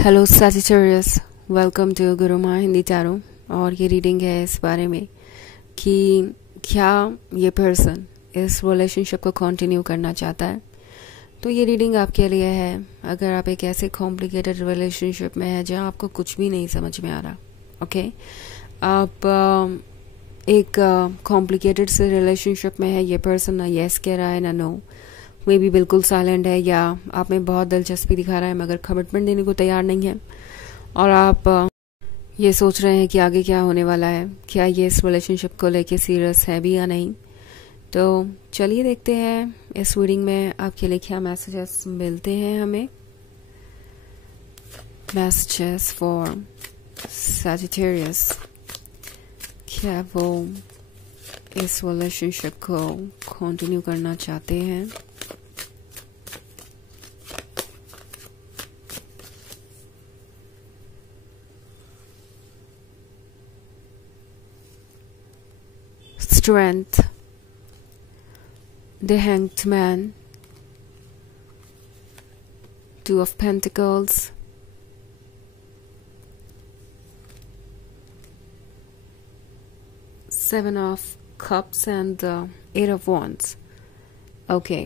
Hello Sagittarius, welcome to गुरु माँ Hindi tarot. और ये रीडिंग है इस बारे में कि क्या ये पर्सन इस रिलेशनशिप को कंटिन्यू करना चाहता है। तो ये रीडिंग आपके लिए है अगर आप एक ऐसे कॉम्प्लिकेटेड रिलेशनशिप में है जहाँ आपको कुछ भी नहीं समझ में आ रहा। ओके, आप एक कॉम्प्लिकेटेड से रिलेशनशिप में है, ये पर्सन ना येस कह रहा है ना नो, मे भी बिल्कुल साइलेंट है, या आप में बहुत दिलचस्पी दिखा रहा है मगर कमिटमेंट देने को तैयार नहीं है। और आप ये सोच रहे हैं कि आगे क्या होने वाला है, क्या ये इस रिलेशनशिप को लेके सीरियस है भी या नहीं। तो चलिए देखते हैं इस रीडिंग में आपके लिए क्या मैसेजेस मिलते हैं हमें। मैसेजेस फॉर सजिटेरियस, क्या वो इस रिलेशनशिप को कंटिन्यू करना चाहते हैं। Strength, the Hanged Man, Two of Pentacles, Seven of Cups and Eight of Wands. Okay,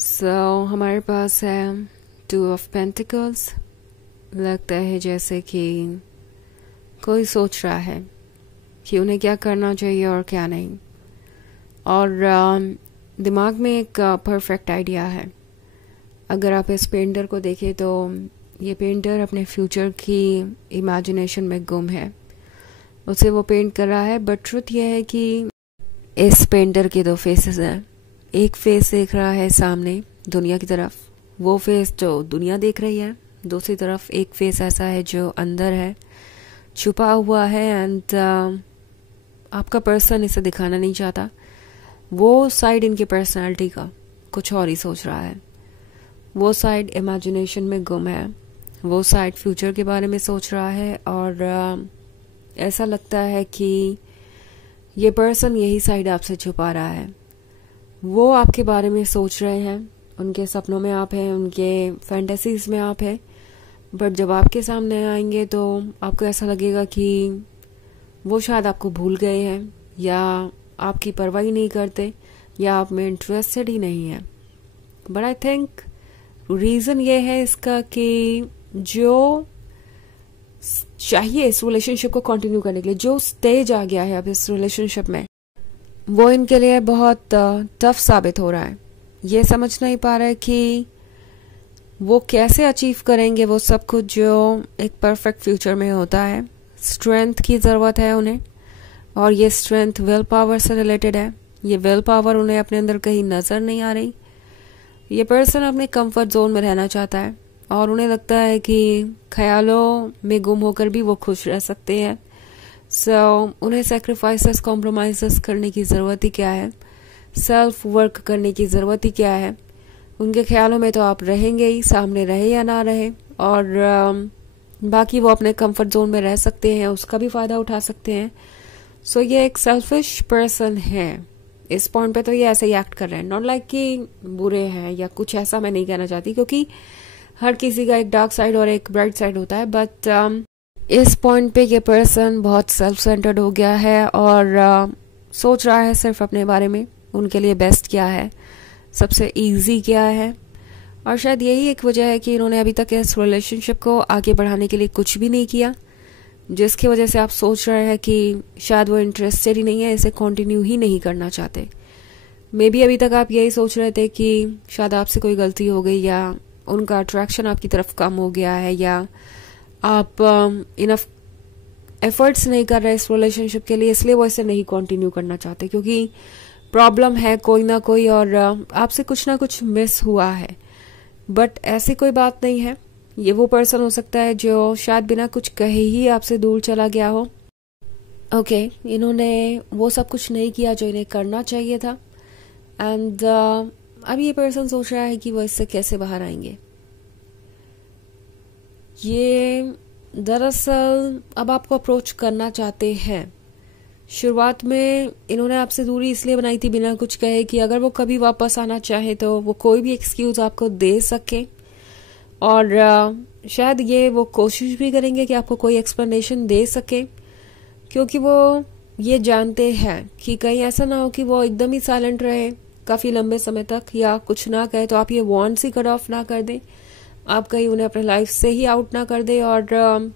so हमारे पास है Two of Pentacles। लगता है जैसे कि कोई सोच रहा है कि उन्हें क्या करना चाहिए और क्या नहीं, और दिमाग में एक परफेक्ट आइडिया है। अगर आप इस पेंटर को देखें तो ये पेंटर अपने फ्यूचर की इमेजिनेशन में गुम है, उसे वो पेंट कर रहा है। बट ट्रुथ ये है कि इस पेंटर के दो फेसेस हैं। एक फेस देख रहा है सामने दुनिया की तरफ, वो फेस जो दुनिया देख रही है। दूसरी तरफ एक फेस ऐसा है जो अंदर है, छुपा हुआ है, एंड आपका पर्सन इसे दिखाना नहीं चाहता। वो साइड इनकी पर्सनालिटी का कुछ और ही सोच रहा है, वो साइड इमेजिनेशन में गुम है, वो साइड फ्यूचर के बारे में सोच रहा है। और ऐसा लगता है कि ये पर्सन यही साइड आपसे छुपा रहा है। वो आपके बारे में सोच रहे हैं, उनके सपनों में आप हैं, उनके फैंटेसीज में आप हैं, बट जब आपके सामने आएंगे तो आपको ऐसा लगेगा कि वो शायद आपको भूल गए हैं, या आपकी परवाह ही नहीं करते, या आप में इंटरेस्टेड ही नहीं है। बट आई थिंक रीज़न ये है इसका कि जो चाहिए इस रिलेशनशिप को कंटिन्यू करने के लिए, जो स्टेज आ गया है अब इस रिलेशनशिप में, वो इनके लिए बहुत टफ साबित हो रहा है। ये समझ नहीं पा रहा है कि वो कैसे अचीव करेंगे वो सब कुछ जो एक परफेक्ट फ्यूचर में होता है। स्ट्रेंथ की ज़रूरत है उन्हें, और ये स्ट्रेंथ विल पावर से रिलेटेड है। ये विल पावर उन्हें अपने अंदर कहीं नज़र नहीं आ रही। ये पर्सन अपने कंफर्ट जोन में रहना चाहता है, और उन्हें लगता है कि ख्यालों में गुम होकर भी वो खुश रह सकते हैं। सो उन्हें सेक्रीफाइसेस, कॉम्प्रोमाइजेस करने की ज़रूरत ही क्या है, सेल्फ वर्क करने की ज़रूरत ही क्या है। उनके ख्यालों में तो आप रहेंगे ही, सामने रहे या ना रहे, और बाकी वो अपने कंफर्ट जोन में रह सकते हैं, उसका भी फ़ायदा उठा सकते हैं। सो ये एक सेल्फिश पर्सन है इस पॉइंट पे। तो ये ऐसे ही एक्ट कर रहे हैं, नॉट लाइक कि बुरे हैं या कुछ ऐसा, मैं नहीं कहना चाहती, क्योंकि हर किसी का एक डार्क साइड और एक ब्राइट साइड होता है। बट इस पॉइंट पे ये पर्सन बहुत सेल्फ सेंटर्ड हो गया है, और सोच रहा है सिर्फ अपने बारे में, उनके लिए बेस्ट क्या है, सबसे ईजी क्या है। और शायद यही एक वजह है कि इन्होंने अभी तक इस रिलेशनशिप को आगे बढ़ाने के लिए कुछ भी नहीं किया, जिसकी वजह से आप सोच रहे हैं कि शायद वो इंटरेस्टेड ही नहीं है, इसे कंटिन्यू ही नहीं करना चाहते। मे बी अभी तक आप यही सोच रहे थे कि शायद आपसे कोई गलती हो गई, या उनका अट्रैक्शन आपकी तरफ कम हो गया है, या आप इनफ एफर्ट्स नहीं कर रहे इस रिलेशनशिप के लिए, इसलिए वो इसे नहीं कंटिन्यू करना चाहते, क्योंकि प्रॉब्लम है कोई ना कोई, और आपसे कुछ ना कुछ मिस हुआ है। बट ऐसी कोई बात नहीं है। ये वो पर्सन हो सकता है जो शायद बिना कुछ कहे ही आपसे दूर चला गया हो। ओके, इन्होंने वो सब कुछ नहीं किया जो इन्हें करना चाहिए था, एंड अब ये पर्सन सोच रहा है कि वो इससे कैसे बाहर आएंगे। ये दरअसल अब आपको अप्रोच करना चाहते हैं। शुरुआत में इन्होंने आपसे दूरी इसलिए बनाई थी बिना कुछ कहे कि अगर वो कभी वापस आना चाहे तो वो कोई भी एक्सक्यूज आपको दे सके, और शायद ये वो कोशिश भी करेंगे कि आपको कोई एक्सप्लेनेशन दे सके, क्योंकि वो ये जानते हैं कि कहीं ऐसा ना हो कि वो एकदम ही साइलेंट रहे काफी लंबे समय तक या कुछ ना कहे, तो आप ये वांट्स ही कट ऑफ ना कर दें, आप कहीं उन्हें अपने लाइफ से ही आउट ना कर दें। और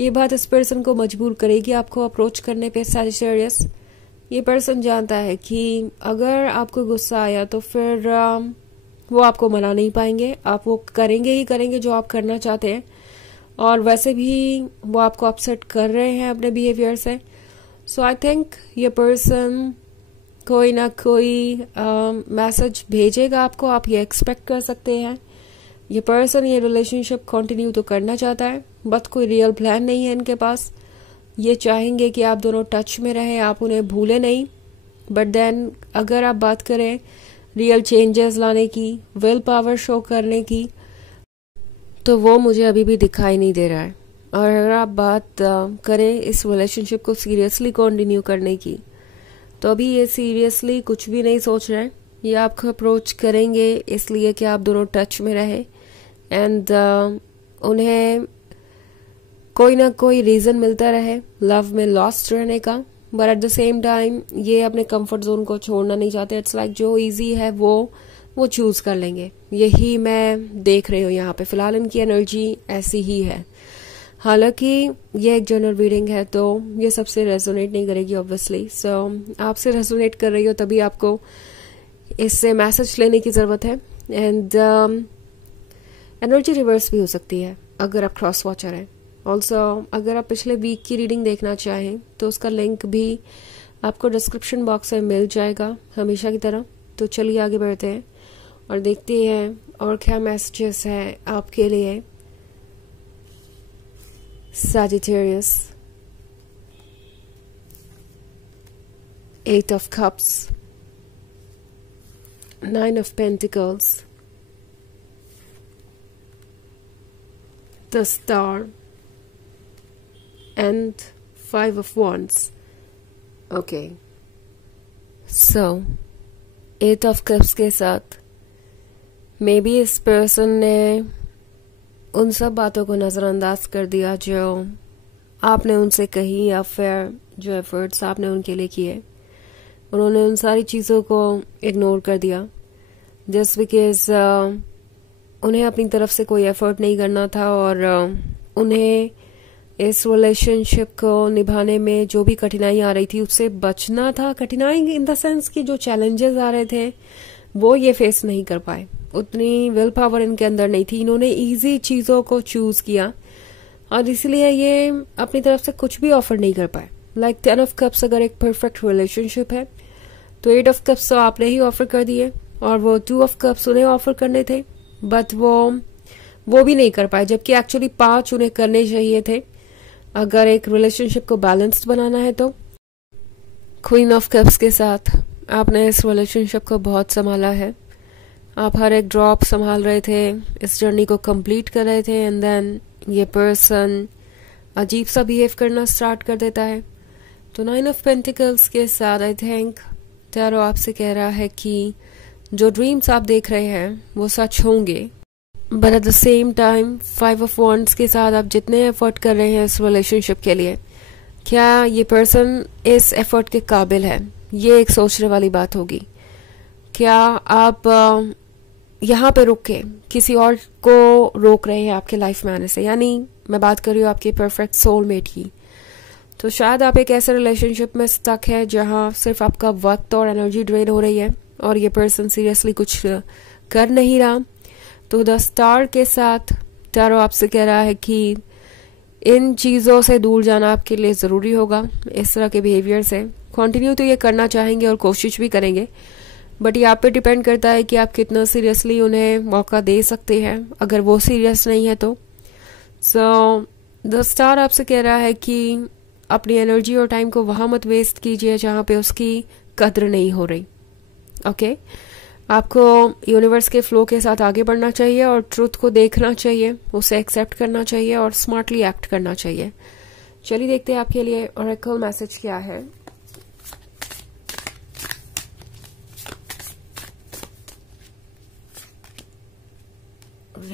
ये बात इस पर्सन को मजबूर करेगी आपको अप्रोच करने पे सैजिटेरियस। ये पर्सन जानता है कि अगर आपको गुस्सा आया तो फिर वो आपको मना नहीं पाएंगे, आप वो करेंगे ही करेंगे जो आप करना चाहते हैं, और वैसे भी वो आपको अपसेट कर रहे हैं अपने बिहेवियर से। सो आई थिंक ये पर्सन कोई ना कोई मैसेज भेजेगा आपको, आप ये एक्सपेक्ट कर सकते हैं। ये पर्सन ये रिलेशनशिप कंटिन्यू तो करना चाहता है, बट कोई रियल प्लान नहीं है इनके पास। ये चाहेंगे कि आप दोनों टच में रहें, आप उन्हें भूलें नहीं, बट देन अगर आप बात करें रियल चेंजेस लाने की, विल पावर शो करने की, तो वो मुझे अभी भी दिखाई नहीं दे रहा है। और अगर आप बात करें इस रिलेशनशिप को सीरियसली कंटिन्यू करने की, तो अभी ये सीरियसली कुछ भी नहीं सोच रहे हैं। ये आपको अप्रोच करेंगे इसलिए कि आप दोनों टच में रहे, एंड उन्हें कोई ना कोई रीजन मिलता रहे लव में लॉस्ट रहने का, but at the same time ये अपने कंफर्ट जोन को छोड़ना नहीं चाहते। इट्स लाइक जो इजी है वो चूज कर लेंगे, यही मैं देख रही हूँ यहाँ पे। फिलहाल इनकी एनर्जी ऐसी ही है। हालांकि ये एक जनरल रीडिंग है तो ये सबसे रेजोनेट नहीं करेगी ऑब्वियसली। सो आपसे रेजोनेट कर रही हो तभी आपको इससे मैसेज लेने की जरूरत है। एंड एनर्जी रिवर्स भी हो सकती है अगर आप क्रॉस वॉचर हैं। ऑल्सो अगर आप पिछले वीक की रीडिंग देखना चाहें तो उसका लिंक भी आपको डिस्क्रिप्शन बॉक्स में मिल जाएगा हमेशा की तरह। तो चलिए आगे बढ़ते हैं और देखते हैं और क्या मैसेजेस हैं आपके लिए Sagittarius। 8 of Cups, 9 of Pentacles, the Star and 5 of Wands. Okay, so 8 of Cups के साथ मे बी इस पर्सन ने उन सब बातों को नज़रअंदाज कर दिया जो आपने उनसे कही, या फिर जो एफर्ट्स आपने उनके लिए किए, उन्होंने उन सारी चीज़ों को इग्नोर कर दिया जस्ट बिकॉज उन्हें अपनी तरफ से कोई एफर्ट नहीं करना था, और उन्हें इस रिलेशनशिप को निभाने में जो भी कठिनाई आ रही थी उससे बचना था। कठिनाई इन द सेंस कि जो चैलेंजेस आ रहे थे वो ये फेस नहीं कर पाए, उतनी विल पावर इनके अंदर नहीं थी। इन्होंने इजी चीजों को चूज किया और इसलिए ये अपनी तरफ से कुछ भी ऑफर नहीं कर पाए। लाइक 10 ऑफ कप्स अगर एक परफेक्ट रिलेशनशिप है तो 8 ऑफ कप्स तो आपने ही ऑफर कर दिए, और वो 2 ऑफ कप्स उन्हें ऑफर करने थे बट वो भी नहीं कर पाए, जबकि एक्चुअली 5 उन्हें करने चाहिए थे अगर एक रिलेशनशिप को बैलेंस्ड बनाना है। तो क्वीन ऑफ कप्स के साथ आपने इस रिलेशनशिप को बहुत संभाला है, आप हर एक ड्रॉप संभाल रहे थे, इस जर्नी को कंप्लीट कर रहे थे, एंड देन ये पर्सन अजीब सा बिहेव करना स्टार्ट कर देता है। तो 9 ऑफ पेंटिकल्स के साथ आई थिंक टैरो आपसे कह रहा है कि जो ड्रीम्स आप देख रहे हैं वो सच होंगे, but at the same time 5 of wands के साथ आप जितने एफर्ट कर रहे हैं इस रिलेशनशिप के लिए, क्या ये पर्सन इस एफर्ट के काबिल है, ये एक सोचने वाली बात होगी। क्या आप यहाँ पे रुक के किसी और को रोक रहे हैं आपके लाइफ में आने से, यानी मैं बात कर रही हूँ आपके परफेक्ट सोलमेट की। तो शायद आप एक ऐसे रिलेशनशिप में स्टक है जहाँ सिर्फ आपका वक्त और एनर्जी ड्रेन हो रही है और ये पर्सन सीरियसली कुछ कर नहीं रहा। तो द स्टार के साथ टैरो आपसे कह रहा है कि इन चीज़ों से दूर जाना आपके लिए ज़रूरी होगा, इस तरह के बिहेवियर से। कंटिन्यू तो ये करना चाहेंगे और कोशिश भी करेंगे, बट ये आप पे डिपेंड करता है कि आप कितना सीरियसली उन्हें मौका दे सकते हैं अगर वो सीरियस नहीं है तो। सो द स्टार आपसे कह रहा है कि अपनी एनर्जी और टाइम को वहां मत वेस्ट कीजिए जहां पे उसकी कद्र नहीं हो रही। ओके, आपको यूनिवर्स के फ्लो के साथ आगे बढ़ना चाहिए और ट्रुथ को देखना चाहिए, उसे एक्सेप्ट करना चाहिए और स्मार्टली एक्ट करना चाहिए। चलिए देखते हैं आपके लिए ओरेकल मैसेज क्या है।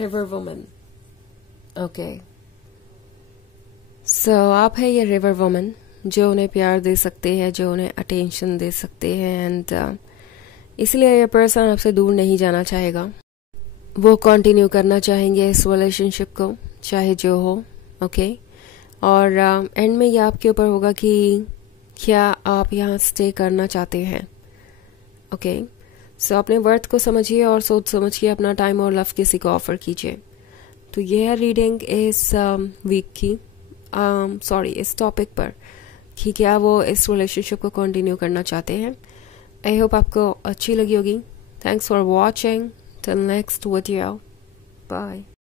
River woman. ओके, सो आप है ये रिवर वुमन जो उन्हें प्यार दे सकते हैं, जो उन्हें अटेंशन दे सकते हैं, एंड इसलिए ये पर्सन आपसे दूर नहीं जाना चाहेगा. वो कंटिन्यू करना चाहेंगे इस रिलेशनशिप को, चाहे जो हो. ओके, और एंड में ये आपके ऊपर होगा कि क्या आप यहाँ स्टे करना चाहते हैं. ओके, सो अपने वर्थ को समझिए और सोच समझ के अपना टाइम और लव किसी को ऑफर कीजिए. तो ये है रीडिंग इस वीक की, इस टॉपिक पर कि क्या वो इस रिलेशनशिप को कंटिन्यू करना चाहते हैं. आई होप आपको अच्छी लगी होगी. Thanks for watching. Till next video. Bye.